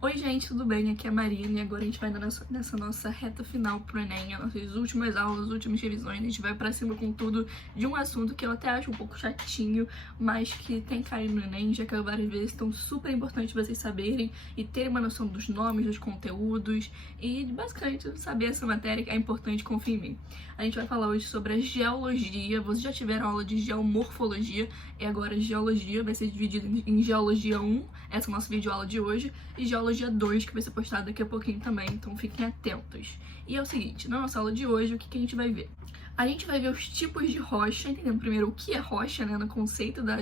Oi gente, tudo bem? Aqui é a Marina e agora a gente vai nessa nossa reta final pro Enem, as nossas últimas aulas, as últimas revisões. A gente vai pra cima com tudo de um assunto que eu até acho um pouco chatinho, mas que tem caído no Enem, já caiu várias vezes, então super importante vocês saberem e terem uma noção dos nomes, dos conteúdos e basicamente saber essa matéria que é importante, confia em mim. A gente vai falar hoje sobre a geologia. Vocês já tiveram aula de geomorfologia e agora geologia vai ser dividido em geologia 1, essa é a nossa videoaula de hoje, e geologia 2, que vai ser postada daqui a pouquinho também, então fiquem atentos. E é o seguinte, na nossa aula de hoje, o que a gente vai ver? A gente vai ver os tipos de rocha, entendendo primeiro o que é rocha, né, no conceito da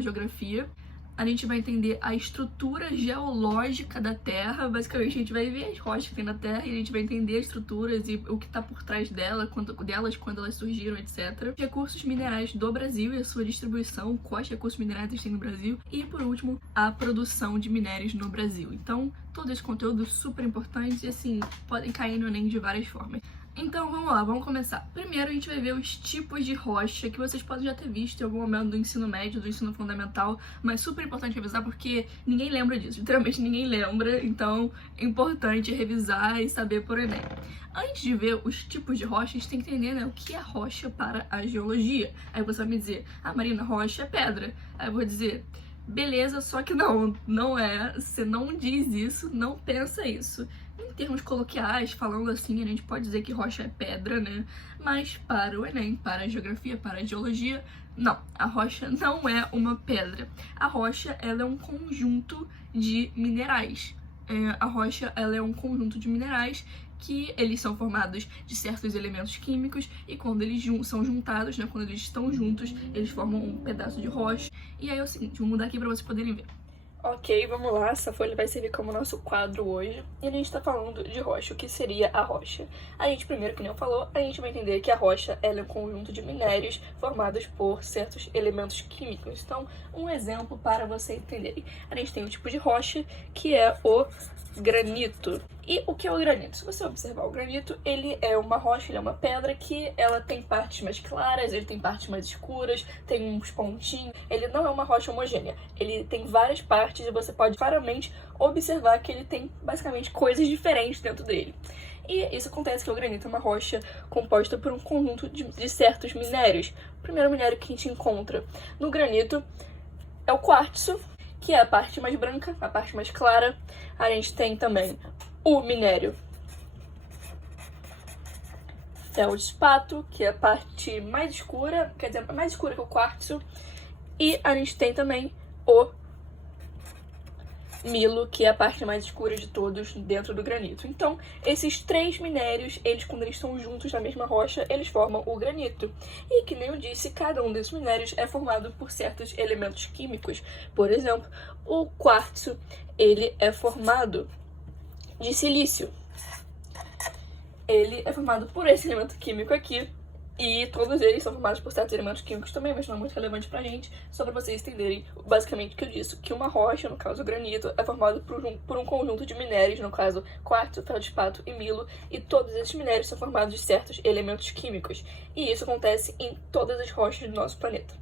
geografia. A gente vai entender a estrutura geológica da Terra. Basicamente, a gente vai ver as rochas que tem na Terra e a gente vai entender as estruturas e o que está por trás quando elas surgiram, etc. Recursos minerais do Brasil e a sua distribuição, quais recursos minerais tem no Brasil. E, por último, a produção de minérios no Brasil. Então, todo esse conteúdo super importante e, assim, podem cair no Enem de várias formas. Então vamos lá, vamos começar. Primeiro a gente vai ver os tipos de rocha que vocês podem já ter visto em algum momento do ensino médio, do ensino fundamental, mas super importante revisar porque ninguém lembra disso, literalmente ninguém lembra, então é importante revisar e saber por Enem. Antes de ver os tipos de rocha, a gente tem que entender, né, o que é rocha para a geologia. Aí você vai me dizer, Marina, rocha é pedra. Aí eu vou dizer, beleza, só que não é, você não diz isso, não pensa isso. Em termos coloquiais, falando assim, a gente pode dizer que rocha é pedra, né? Mas para o Enem, para a geografia, para a geologia, não. A rocha não é uma pedra. A rocha, ela é um conjunto de minerais. A rocha, ela é um conjunto de minerais que eles são formados de certos elementos químicos e quando eles são juntados, né? Quando eles estão juntos, eles formam um pedaço de rocha. E aí é o seguinte, vou mudar aqui para vocês poderem ver. Ok, vamos lá, essa folha vai servir como nosso quadro hoje. E a gente tá falando de rocha, o que seria a rocha? A gente, primeiro, que nem eu falou, a gente vai entender que a rocha ela é um conjunto de minérios formados por certos elementos químicos. Então, um exemplo para você entenderem. A gente tem um tipo de rocha que é o granito. E o que é o granito? Se você observar o granito, ele é uma rocha, ele é uma pedra que ela tem partes mais claras, ele tem partes mais escuras, tem uns pontinhos. Ele não é uma rocha homogênea, ele tem várias partes e você pode claramente observar que ele tem basicamente coisas diferentes dentro dele. E isso acontece que o granito é uma rocha composta por um conjunto de certos minérios. O primeiro minério que a gente encontra no granito é o quartzo, que é a parte mais branca, a parte mais clara. A gente tem também o minério feldespato, que é a parte mais escura, quer dizer, mais escura que o quartzo. E a gente tem também o milo, que é a parte mais escura de todos dentro do granito. Então, esses três minérios, quando eles estão juntos na mesma rocha, eles formam o granito. E, que nem eu disse, cada um desses minérios é formado por certos elementos químicos. Por exemplo, o quartzo, ele é formado de silício. Ele é formado por esse elemento químico aqui. E todos eles são formados por certos elementos químicos também, mas não é muito relevante pra gente, só pra vocês entenderem basicamente o que eu disse, que uma rocha, no caso o granito, é formado por um conjunto de minérios, no caso quartzo, feldespato e milo, e todos esses minérios são formados de certos elementos químicos, e isso acontece em todas as rochas do nosso planeta.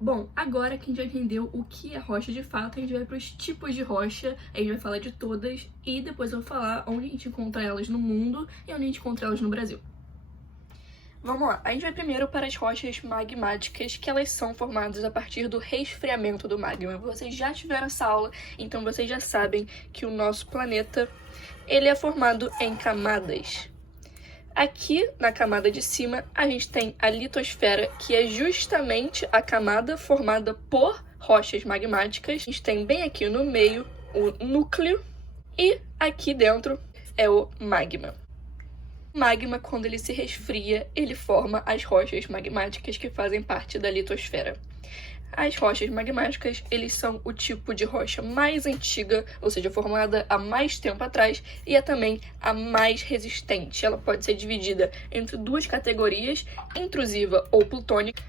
Bom, agora que a gente já entendeu o que é rocha de fato, a gente vai para os tipos de rocha, a gente vai falar de todas, e depois eu vou falar onde a gente encontra elas no mundo e onde a gente encontra elas no Brasil. Vamos lá, a gente vai primeiro para as rochas magmáticas, que elas são formadas a partir do resfriamento do magma. Vocês já tiveram essa aula, então vocês já sabem que o nosso planeta, ele é formado em camadas. Aqui, na camada de cima, a gente tem a litosfera, que é justamente a camada formada por rochas magmáticas. A gente tem bem aqui no meio o núcleo e aqui dentro é o magma. O magma, quando ele se resfria, ele forma as rochas magmáticas que fazem parte da litosfera. As rochas magmáticas, eles são o tipo de rocha mais antiga, ou seja, formada há mais tempo atrás, e é também a mais resistente. Ela pode ser dividida entre duas categorias, intrusiva ou plutônica,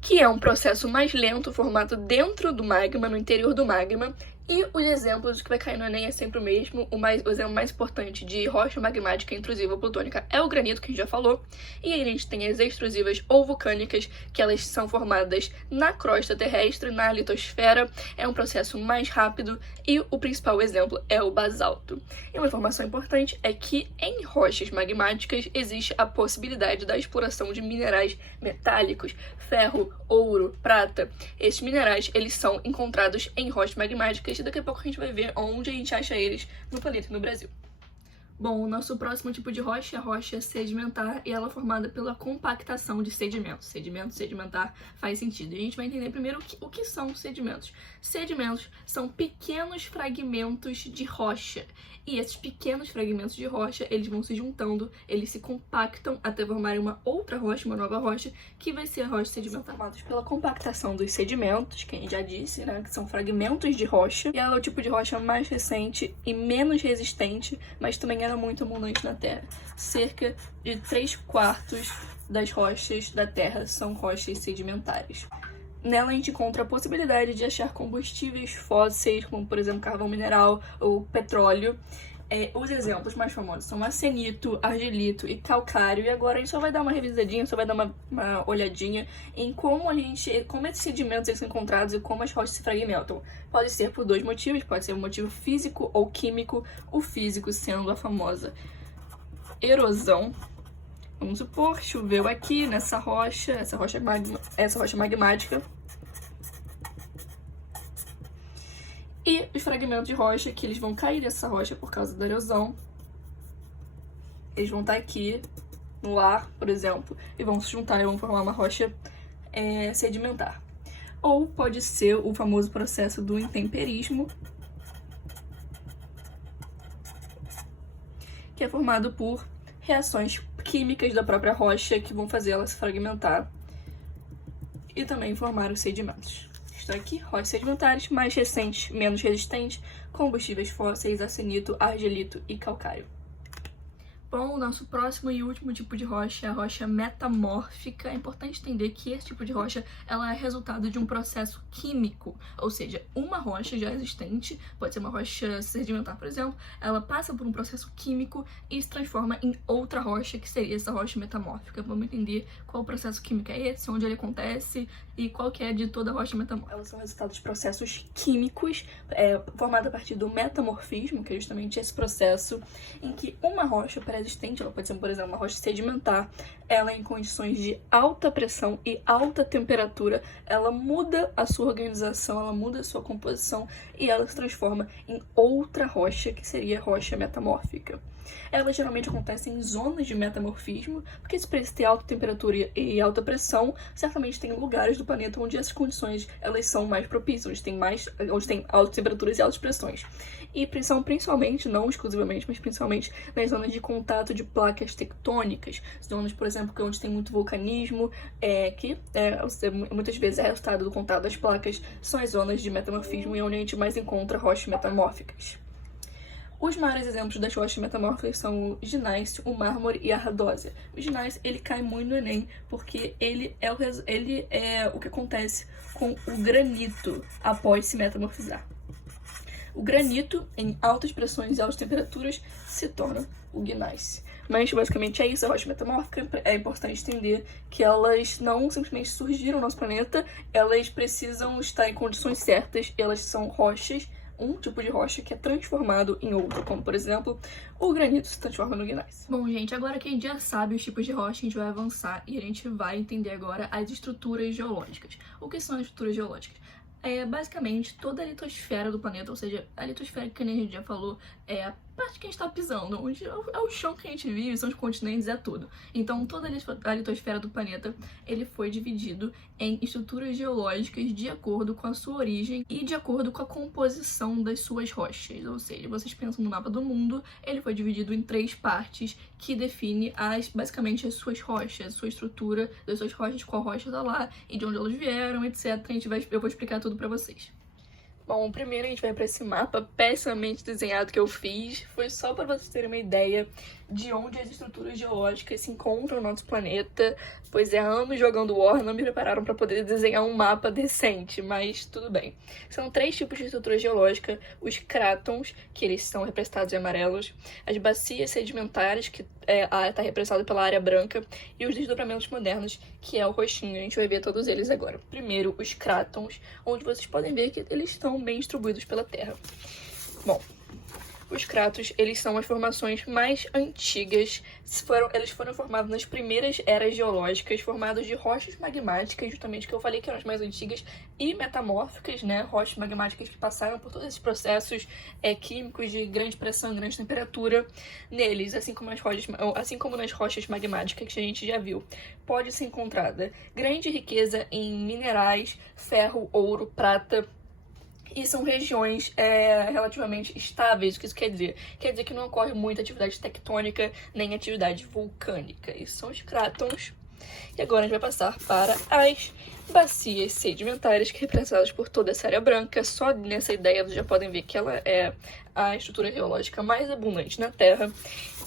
que é um processo mais lento formado dentro do magma, no interior do magma, E os exemplos que vai cair no Enem é sempre o mesmo. O exemplo mais importante de rocha magmática intrusiva plutônica é o granito, que a gente já falou. E aí a gente tem as extrusivas ou vulcânicas, que elas são formadas na crosta terrestre, na litosfera. É um processo mais rápido e o principal exemplo é o basalto. E uma informação importante é que em rochas magmáticas existe a possibilidade da exploração de minerais metálicos, ferro, ouro, prata. Esses minerais, eles são encontrados em rochas magmáticas e daqui a pouco a gente vai ver onde a gente acha eles no planeta e no Brasil. Bom, o nosso próximo tipo de rocha é a rocha sedimentar e ela é formada pela compactação de sedimentos. Sedimentar faz sentido. E a gente vai entender primeiro o que são sedimentos. Sedimentos são pequenos fragmentos de rocha. E esses pequenos fragmentos de rocha, eles vão se juntando, eles se compactam até formarem uma outra rocha, uma nova rocha, que vai ser a rocha sedimentar. São formados pela compactação dos sedimentos, que a gente já disse, né, que são fragmentos de rocha. E ela é o tipo de rocha mais recente e menos resistente, mas também era muito abundante na Terra. Cerca de 3/4 das rochas da Terra são rochas sedimentares. Nela a gente encontra a possibilidade de achar combustíveis fósseis, como por exemplo carvão mineral ou petróleo. Os exemplos mais famosos são arsenito, argilito e calcário. E agora a gente só vai dar uma revisadinha, só vai dar uma olhadinha em como esses sedimentos eles são encontrados e como as rochas se fragmentam. Pode ser por dois motivos, pode ser um motivo físico ou químico, o físico sendo a famosa erosão. Vamos supor, choveu aqui nessa rocha, essa rocha magmática. E os fragmentos de rocha que eles vão cair dessa rocha por causa da erosão. Eles vão estar aqui no ar, por exemplo, e vão se juntar e vão formar uma rocha sedimentar. Ou pode ser o famoso processo do intemperismo, que é formado por reações químicas da própria rocha que vão fazer ela se fragmentar e também formar os sedimentos. Estou aqui, rochas sedimentares mais recentes, menos resistentes, combustíveis fósseis, arsenito, argilito e calcário. Bom, o nosso próximo e último tipo de rocha é a rocha metamórfica. É importante entender que esse tipo de rocha ela é resultado de um processo químico, ou seja, uma rocha já existente, pode ser uma rocha sedimentar, por exemplo, ela passa por um processo químico e se transforma em outra rocha, que seria essa rocha metamórfica. Vamos entender qual o processo químico é esse, onde ele acontece e qual que é de toda a rocha metamórfica. Elas são resultados de processos químicos formados a partir do metamorfismo, que é justamente esse processo em que uma rocha pré-existente, ela pode ser, por exemplo, uma rocha sedimentar, ela em condições de alta pressão e alta temperatura, ela muda a sua organização, ela muda a sua composição e ela se transforma em outra rocha, que seria a rocha metamórfica. Elas geralmente acontecem em zonas de metamorfismo, porque se precisa ter alta temperatura e alta pressão, certamente tem lugares do planeta onde essas condições elas são mais propícias, onde tem altas temperaturas e altas pressões. E são principalmente, não exclusivamente, mas principalmente nas zonas de contato de placas tectônicas, zonas, por exemplo, onde tem muito vulcanismo, que muitas vezes é resultado do contato das placas, são as zonas de metamorfismo e onde a gente mais encontra rochas metamórficas. Os maiores exemplos das rochas metamórficas são o gneiss, o mármore e a ardósia. O gneiss, ele cai muito no Enem, porque ele é o que acontece com o granito após se metamorfizar. O granito, em altas pressões e altas temperaturas, se torna o gneiss. Mas basicamente é isso, a rocha metamórfica. É importante entender que elas não simplesmente surgiram no nosso planeta, elas precisam estar em condições certas, elas são rochas, um tipo de rocha que é transformado em outro, como por exemplo, o granito se transforma no gneiss. Bom, gente, agora que a gente já sabe os tipos de rocha, a gente vai avançar e a gente vai entender agora as estruturas geológicas. O que são as estruturas geológicas? Basicamente toda a litosfera do planeta, ou seja, a litosfera que a gente já falou é a parte que a gente tá pisando, onde é o chão que a gente vive, são os continentes, é tudo. Então toda a litosfera do planeta, ele foi dividido em estruturas geológicas de acordo com a sua origem e de acordo com a composição das suas rochas. Ou seja, vocês pensam no mapa do mundo, ele foi dividido em 3 partes que define basicamente as suas rochas, a sua estrutura das suas rochas, qual rocha tá lá e de onde elas vieram, etc. Eu vou explicar tudo pra vocês. Bom, primeiro a gente vai para esse mapa pessimamente desenhado que eu fiz. Foi só para vocês terem uma ideia de onde as estruturas geológicas se encontram no nosso planeta, pois há anos jogando War não me prepararam para poder desenhar um mapa decente, mas tudo bem. São 3 tipos de estrutura geológica: os crátons, que eles são representados em amarelos, as bacias sedimentares, que está representado pela área branca, e os desdobramentos modernos, que é o roxinho. A gente vai ver todos eles agora. Primeiro, os crátons, onde vocês podem ver que eles estão bem distribuídos pela Terra. Bom, os cratos, eles são as formações mais antigas. Eles foram formados nas primeiras eras geológicas, formados de rochas magmáticas, justamente que eu falei que eram as mais antigas, e metamórficas, né? Rochas magmáticas que passaram por todos esses processos químicos de grande pressão e grande temperatura neles, assim como nas rochas magmáticas que a gente já viu. Pode ser encontrada grande riqueza em minerais, ferro, ouro, prata. E são regiões relativamente estáveis. O que isso quer dizer? Quer dizer que não ocorre muita atividade tectônica nem atividade vulcânica. Isso são os crátons. E agora a gente vai passar para as bacias sedimentares, que representadas por toda essa área branca. Só nessa ideia vocês já podem ver que ela é a estrutura geológica mais abundante na Terra.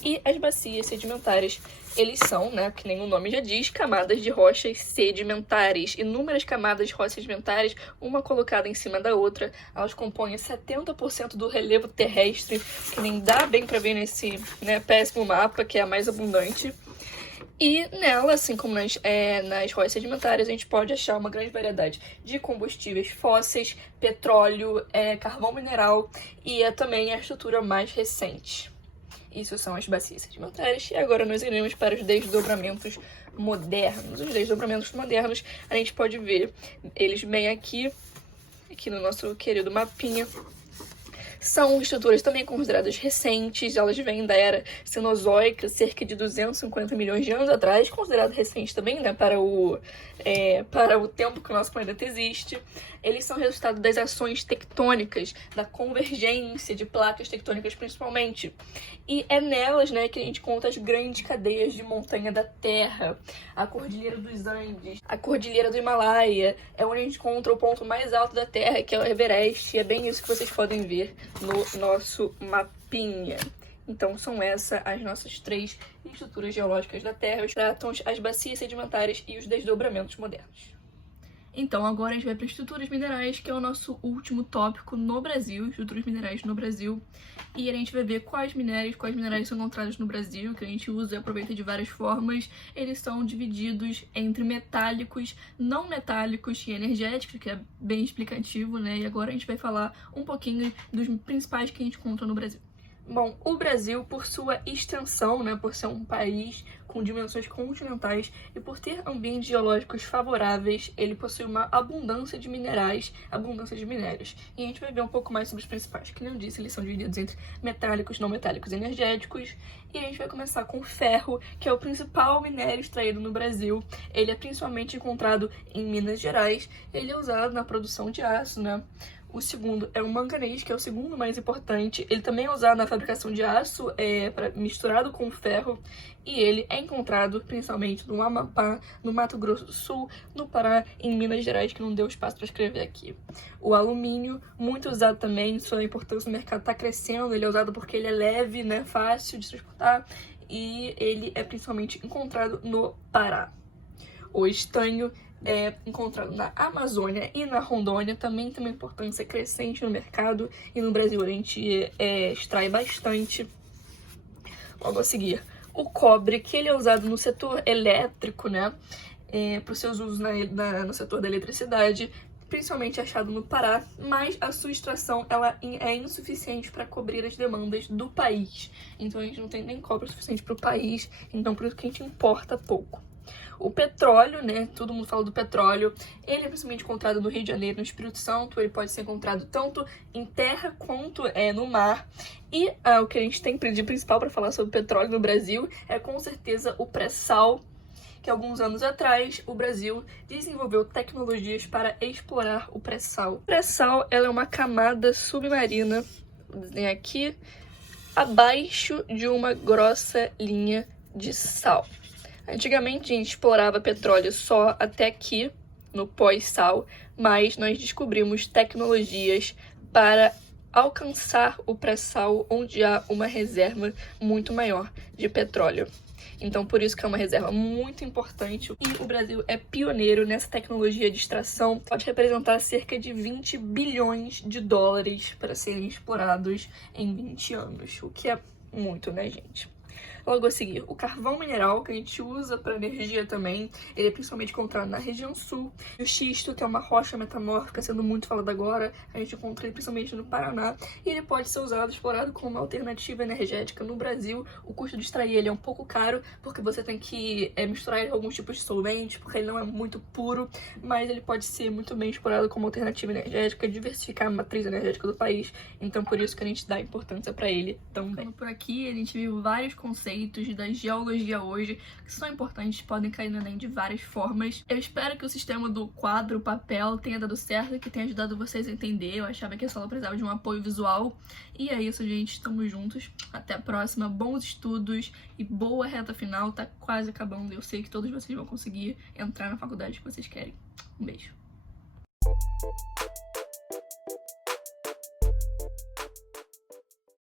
E as bacias sedimentares, eles são, né, que nem o nome já diz, camadas de rochas sedimentares. Inúmeras camadas de rochas sedimentares, uma colocada em cima da outra. Elas compõem 70% do relevo terrestre, que nem dá bem para ver nesse, né, péssimo mapa, que é a mais abundante. E nela, assim como nas rochas sedimentares, a gente pode achar uma grande variedade de combustíveis fósseis, petróleo, carvão mineral, e também a estrutura mais recente. Isso são as bacias sedimentares. E agora nós iremos para os desdobramentos modernos. Os desdobramentos modernos, a gente pode ver eles bem aqui no nosso querido mapinha. São estruturas também consideradas recentes, elas vêm da era cenozoica, cerca de 250 milhões de anos atrás, considerado recente também, né, para o tempo que o nosso planeta existe. Eles são resultado das ações tectônicas, da convergência de placas tectônicas principalmente. E é nelas, né, que a gente conta as grandes cadeias de montanha da Terra, a Cordilheira dos Andes, a Cordilheira do Himalaia, é onde a gente encontra o ponto mais alto da Terra, que é o Everest, e é bem isso que vocês podem ver no nosso mapinha. Então são essas as nossas 3 estruturas geológicas da Terra: os crátons, as bacias sedimentares e os desdobramentos modernos. Então agora a gente vai para estruturas minerais, que é o nosso último tópico no Brasil, estruturas minerais no Brasil. E a gente vai ver quais minerais são encontrados no Brasil, que a gente usa e aproveita de várias formas. Eles são divididos entre metálicos, não metálicos e energéticos, que é bem explicativo, né? E agora a gente vai falar um pouquinho dos principais que a gente encontra no Brasil. Bom, o Brasil, por sua extensão, né, por ser um país com dimensões continentais e por ter ambientes geológicos favoráveis, ele possui uma abundância de minerais, abundância de minérios. E a gente vai ver um pouco mais sobre os principais. Como eu disse, eles são divididos entre metálicos, não metálicos e energéticos. E a gente vai começar com o ferro, que é o principal minério extraído no Brasil. Ele é principalmente encontrado em Minas Gerais. Ele é usado na produção de aço, né? O segundo é o manganês, que é o segundo mais importante. Ele também é usado na fabricação de aço, misturado com ferro. E ele é encontrado principalmente no Amapá, no Mato Grosso do Sul, no Pará e em Minas Gerais, que não deu espaço para escrever aqui. O alumínio, muito usado também, sua importância no mercado está crescendo. Ele é usado porque ele é leve, né, fácil de transportar. E ele é principalmente encontrado no Pará. O estanho é encontrado na Amazônia e na Rondônia, também tem uma importância crescente no mercado, e no Brasil a gente extrai bastante. Logo a seguir, o cobre, que ele é usado no setor elétrico, né, para os seus usos no setor da eletricidade, principalmente achado no Pará, mas a sua extração ela é insuficiente para cobrir as demandas do país. Então a gente não tem nem cobre suficiente para o país, então por isso que a gente importa pouco. O petróleo, né, todo mundo fala do petróleo, ele é principalmente encontrado no Rio de Janeiro, no Espírito Santo. Ele pode ser encontrado tanto em terra quanto no mar. E o que a gente tem de principal para falar sobre petróleo no Brasil é com certeza o pré-sal, que alguns anos atrás o Brasil desenvolveu tecnologias para explorar o pré-sal. O pré-sal ela é uma camada submarina, aqui, abaixo de uma grossa linha de sal. Antigamente a gente explorava petróleo só até aqui, no pós-sal, mas nós descobrimos tecnologias para alcançar o pré-sal onde há uma reserva muito maior de petróleo. Então, por isso que é uma reserva muito importante. E o Brasil é pioneiro nessa tecnologia de extração. Pode representar cerca de 20 bilhões de dólares para serem explorados em 20 anos. O que é muito, né, gente? Logo a seguir, o carvão mineral, que a gente usa para energia também, ele é principalmente encontrado na região sul. E o xisto, que é uma rocha metamórfica, sendo muito falado agora, a gente encontra ele principalmente no Paraná. E ele pode ser usado, explorado como uma alternativa energética no Brasil. O custo de extrair ele é um pouco caro, porque você tem que misturar ele com alguns tipos de solvente, porque ele não é muito puro, mas ele pode ser muito bem explorado como alternativa energética, diversificar a matriz energética do país. Então, por isso que a gente dá importância para ele também. Por aqui, a gente viu vários conceitos da geologia hoje, que são importantes, podem cair no Enem de várias formas. Eu espero que o sistema do quadro, papel, tenha dado certo e que tenha ajudado vocês a entender. Eu achava que a sala precisava de um apoio visual. E é isso, gente. Estamos juntos. Até a próxima. Bons estudos e boa reta final. Tá quase acabando. Eu sei que todos vocês vão conseguir entrar na faculdade que vocês querem. Um beijo.